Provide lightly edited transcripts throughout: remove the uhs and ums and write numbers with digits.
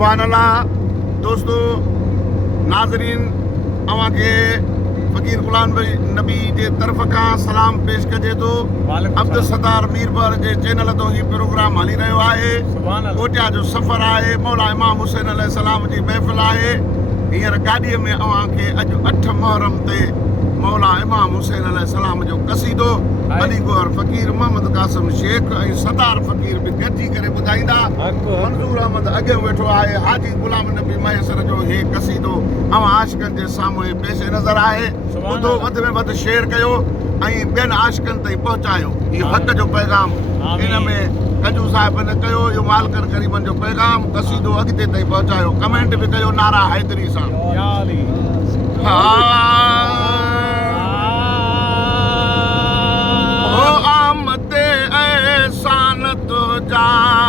सुभान अल्लाह। दोस्तों नाज़रीन, अवां खे फ़कीर गुलाम नबी जे तरफ़ खां सलाम पेश कजे थो। अब्दुल सत्तार मीरबर जे चैनल तो ही प्रोग्राम हली रहियो आहे। कोटिया जो सफ़र आहे। मौला इमाम हुसैन अलैहिस्सलाम जी महफ़िल आहे। हींअर गाॾीअ में अवां खे अॼु 8 मुहर्रम ते मौला इमाम हुसैन अलैहिस्सलाम जो कसीदो अली गौहर फ़कीर मोहम्मद कासिम शेख ऐं सत्तार फ़कीर बि गॾिजी करे ॿुधाईंदा। मंज़ूर अहमद अॻे वेठो आहे। हाजी गुलाम नबी मैसर जो हे कसीदो अवां आशिक़नि जे साम्हूं पेश नज़र आहे। ॿुधो, वधि में वधि शेयर कयो ऐं ॿियनि आशिक़नि ताईं पहुचायो इहो हक़ जो पैगाम। इन में कजू साहिब न कयो, इहो मालकनि ग़रीबनि जो पैगाम कसीदो अॻिते ताईं पहुचायो। कमेंट बि कयो नारा हैदरी सां।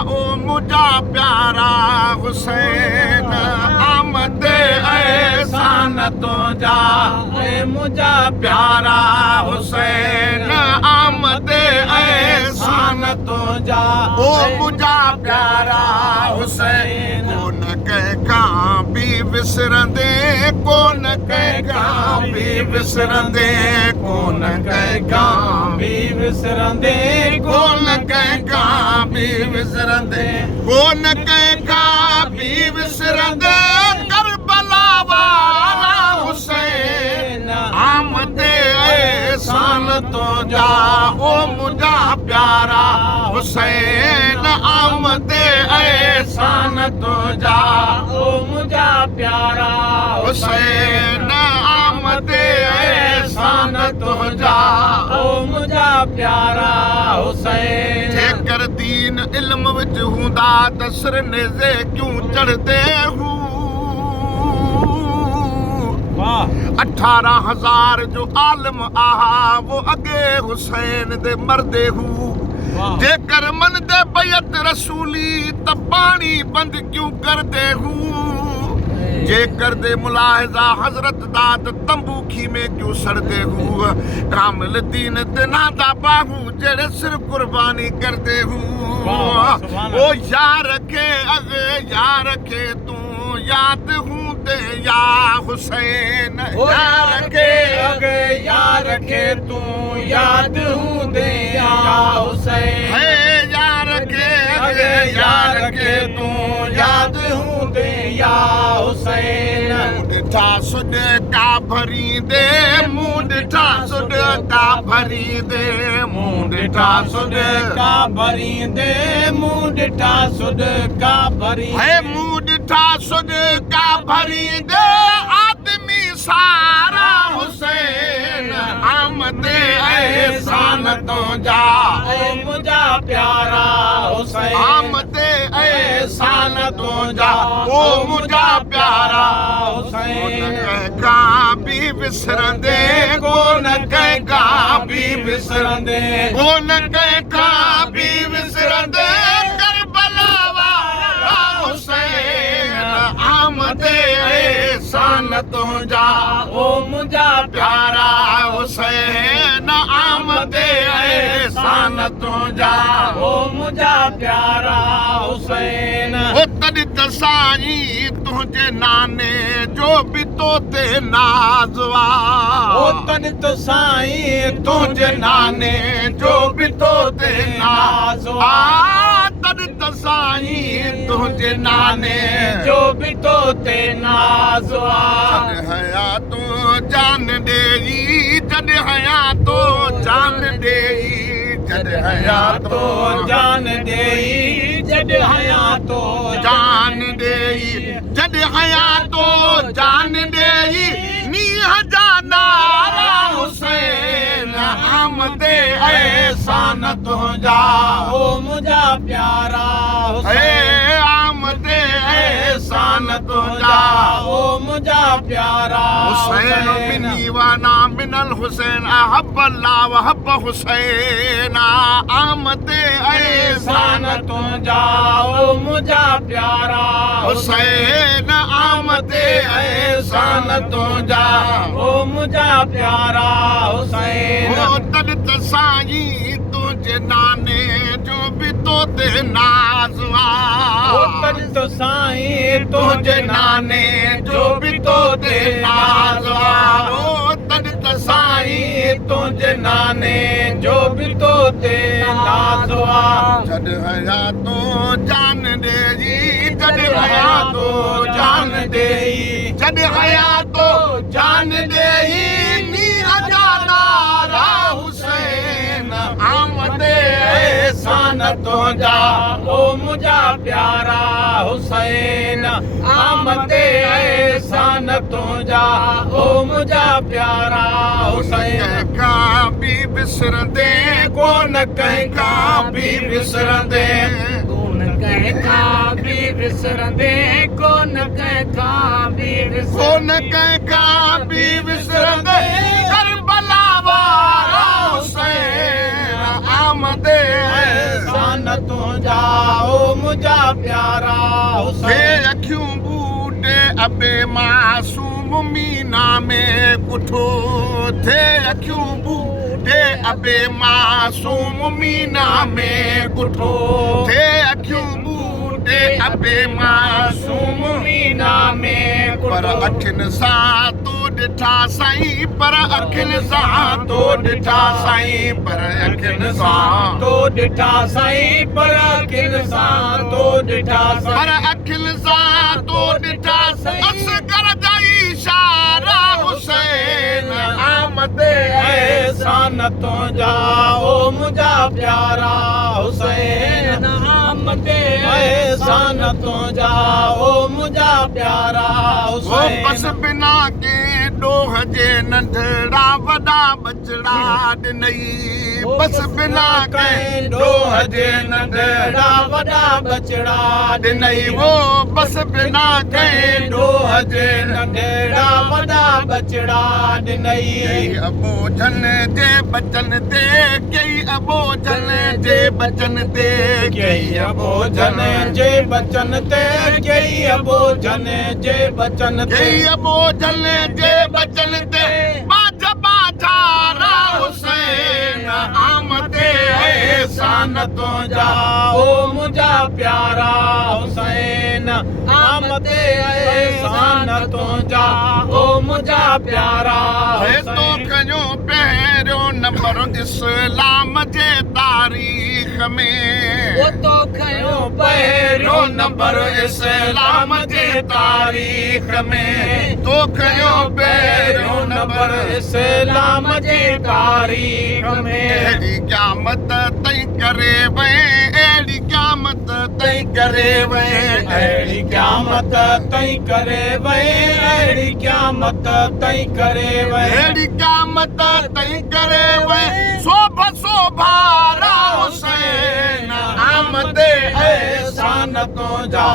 ओ मुझा प्यारा हुसैन, आमद एहसान तो जा मुझा प्यारा हुसैन, आमद एहसान तो जा ओ मुझा प्यारा हुसैन। कोन कंहिंखां बि विसरंदे, कोन कंहिंखां बि विसरंदे, कोन कंहिंखां बि विसरंदे, कोन कंहिंखां बि विसरंदे, कोन कंहिंखां बि विसरंदे। करबला वारा हुसैन, आमद एहसान तो जा ओ मुझा प्यारा हुसैन, आमद एहसान तो जा ओ मुझा प्यारा हुसैन, आमद एहसान तो जा ओ मुझा प्यारा हुसैन। जेकर दीन इल्म विच हूंदा त सिर नेज़े क्यों चढ़दे हूं। 18,000 जो आलिम आहा वो अगे हुसैन दे मरदे हूं। जेकर मन दे बैत रसूली त पानी बंद क्यों कर दे हूं। जेकर दे मुलाहिजा हजरत दात तंबू खी में क्यों सड़दे हूं। कामिल दीन ते नादा बाहू जेड़े सिर कुर्बानी कर दे हूं। ओ यार के अगे यार के तू याद हूं दे या हुसैन, यार के अगे यार के तू याद हूं दे या हुसैन, है यार के अगे यार के तू याद हूं दे या हुसैन। मुंडा सुड का भरी दे, मुंडा सुड का भरी दे, मुंडा सुड का भरी दे, मुंडा सुड का भरी है, मुंडा सुड का भरी दे। आदमी सारा हुसैन, आमद एहसान तो जा ओ मुझा प्यारा हुसैन, आमद एहसान तो जा ओ मुझा प्यारा हुसैन। कंहिंखां बि विसरंदे, कोन कंहिंखां बि विसरंदे, कोन कंहिंखां बि विसरंदे। करबला वारा हुसैन, आमद एहसान तो जा ओ मुझा प्यारा हुसैन, आमद एहसान तो जा ओ मुझा प्यारा हुसैन। ओ तॾहिं त साईं तुंहिंजे नाने जो बि तो ते नाज़वा, ओ तॾहिं त साईं तुंहिंजे नाने जो बि तो ते नाज़वा, तॾहिं त साईं तुंहिंजे नाने जो बि तो ते नाज़वा। जॾहिं हया तो जान ॾेई, जॾहिं हया तो जान ॾेई, जॾहिं हया तो जान ॾेई, जॾहिं हया तो जान ॾेई, जॾहिं हया तो जान ॾेई। नीह जा नारा हुसैन, आमद एहसान तुंहिंजा ओ मुझा प्यारा हुसैन, आमद एहसान तुंहिंजा ओ मुझा प्यारा हुसैन। मिनी वाना मिनल हुसैन, अहब अल्लाह वहब हुसैन, आमद एहसान तुंहिंजा ओ मुझा प्यारा हुसैन, आमद एहसान तुंहिंजा ओ मुझा प्यारा हुसैन। ओ तॾहिं त साईं तुंहिंजे नाने जो भी तो ते नाज़वा तो साईं तुझे नाने जो भी तो ते नाज़वा साईं तुझे नाने जो भी तो ते नाज़वा जद हया तो जान दे जद हया तो जान दे जद हया तो जान दे नीर जाना रा हुसैन आमदे एहसान तुझा ओ मुझा प्यारा हुसैन आमदे एहसान तुझा ओ मुझा प्यारा हुसैन का भी बिसरंदे कोन कंहिंखा भी बिसरंदे कोन कंहिंखा भी विसरंदे कोन कंहिंखा भी कोन कंहिंखा भी बिसरंदे करबला वारा हुसैन आमदे एहसान तुझा ओ मुझा प्यारा हुसैन अखियूं बूटे अबे मासूम मीना में कुठो थे अखियूं बूटे अबे मासूम मीना में कुठो थे अखियूं बूटे अबे मासूम मीना में पर अखियुनि सां तो ॾिठा साईं पर अखियुनि सां तो ॾिठा साईं पर अखियुनि सां तो ॾिठा साईं पर अखियुनि सां तो ॾिठा पर अखियुनि सां तो ॾिठा असगर जा इशारा हुसैन आमदे एहसान तुझा ओ मुझा प्यारा हुसैन आमदे एहसान तुझा ओ मुझा प्यारा हुसैन बस बिना के डोह जे नंढड़ा वॾा बचड़ा ॾिनई बस बिना के डोह जे नंढड़ा वॾा बचड़ा ॾिनई वो बस बिना के डोह जे नंढड़ा वॾा बचड़ा ॾिनई अबोझन जे बचन ते कई अबोझन जे बचन ते कई अबोझन जे बचन ते कई अबोझन जे बचन ते कई अबोझन जे बचन ते बाज बाजारा हुसैन आमदे एहसान तुझा ओ मुझा प्यारा हुसैन आमदे एहसान तुझा ओ मुझा प्यारा तो कयो पहिरियों नंबर इस्लाम जे तारीख़ में वो तो खयो पहिरियों नंबर इस्लाम जे तारीख़ में तो कयो पहिरियों नंबर इस्लाम जे तारीख़ में अहिड़ी क़यामत तई करे वए अहिड़ी क़यामत तई करे वए अहिड़ी क़यामत तई करे वए अहिड़ी क़यामत तई करे वए अहिड़ी क़यामत तई करे वए शोभ शोभारा हुसैन आमदे एहसान तुझा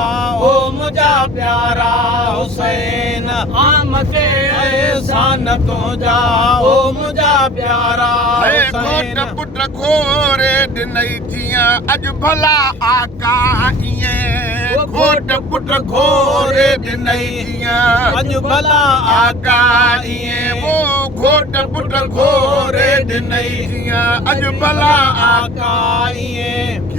ओ मुझा प्यारा हुसैन आमदे एहसान तुझा ओ मुझा प्यारा घोट पुट खोरे ॾिनई जीअं अॼु भला आका ईअं घोट पुट खोरे ॾिनई जीअं अॼु भला आका ईअं वो घोट पुट खोरे ॾिनई जीअं अॼु भला आका ईअं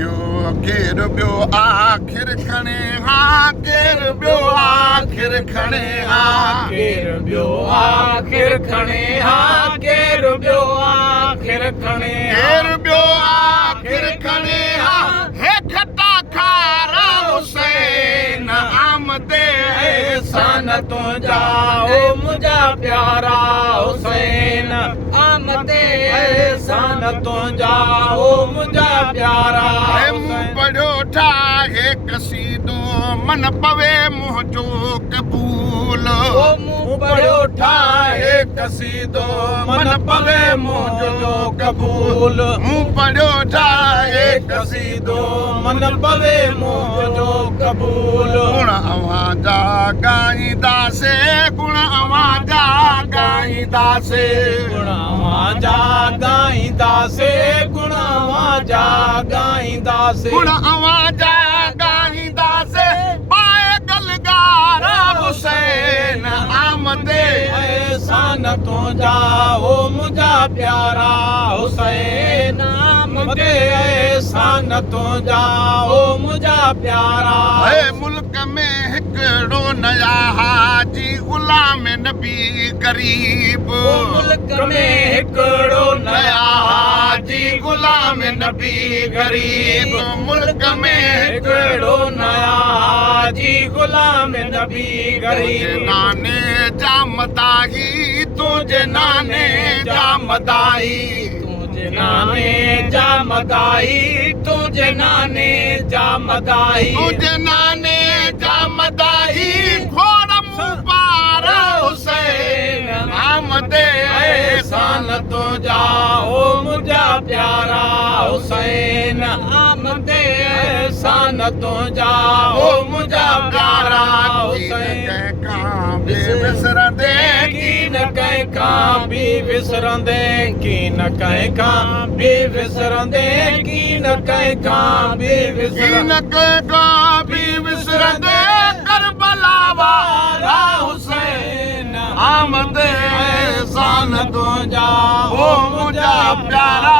केर ॿियो आख़िर खणे हा केर ॿियो आख़िर खणे हा केर ॿियो आख़िर खणे हा केर ॿियो आख़िर खणे केर ॿियो आख़िर खणे हा हे खटा खारा हुसैन आमदे एहसान तुझा ओ मुझा प्यारा हुसैन आमदे एहसान तुझा ओ मुझा प्यारा पढ़ियो ठाहे कसीदो मन पवे मुंह जो कबूल मुंह पढ़ियो ठाहे कसीदो मन पवे मुंह जो कबूल मुंह पढ़ियो ठाहे कसीदो मन पवे मुंह जो कबूल गुण अवां जा ॻाईंदासे गुण अवां जा ॻाईंदासे गुण अवां जा ॻाईंदासे गुण अवां जा ॻाईंदासे गुण अवां जा ॻाईंदासे पाए गलगारा हुसैन आमदे एहसान तुझा ओ मुझा प्यारा हुसैन आमदे एहसान तुंहिंजा ओ मुंहिंजा प्यारा है मुल्क में हिकिड़ो नया हाजी गुलाम नबी गरीब मुल्क में हिकिड़ो नया हाजी गुलाम नबी गरीब मुल्क में हिकिड़ो नया हाजी गुलाम नबी गरीब नाने जा मदाही तुझे नाने जा मदाही तुझे नाने जा मदाई तुझे नाने जा मदाई तुझे नाने जा मदाही घोड़म पारा हुसैन आमदे एहसान तुंहिंजा ओ मुंहिंजा प्यारा हुसैन आमदे एहसान तुंहिंजा ओ मुंहिंजा प्यारा हुसैन विसरंदे की न कंहिंखां बि विसरंदे की न कंहिंखां बि विसरंदे की न कंहिंखां बि विसरंदे का भी विसरंदे करबला वाला हुसैन आमदे एहसान तुंहिंजा ओ मुंहिंजा प्यारा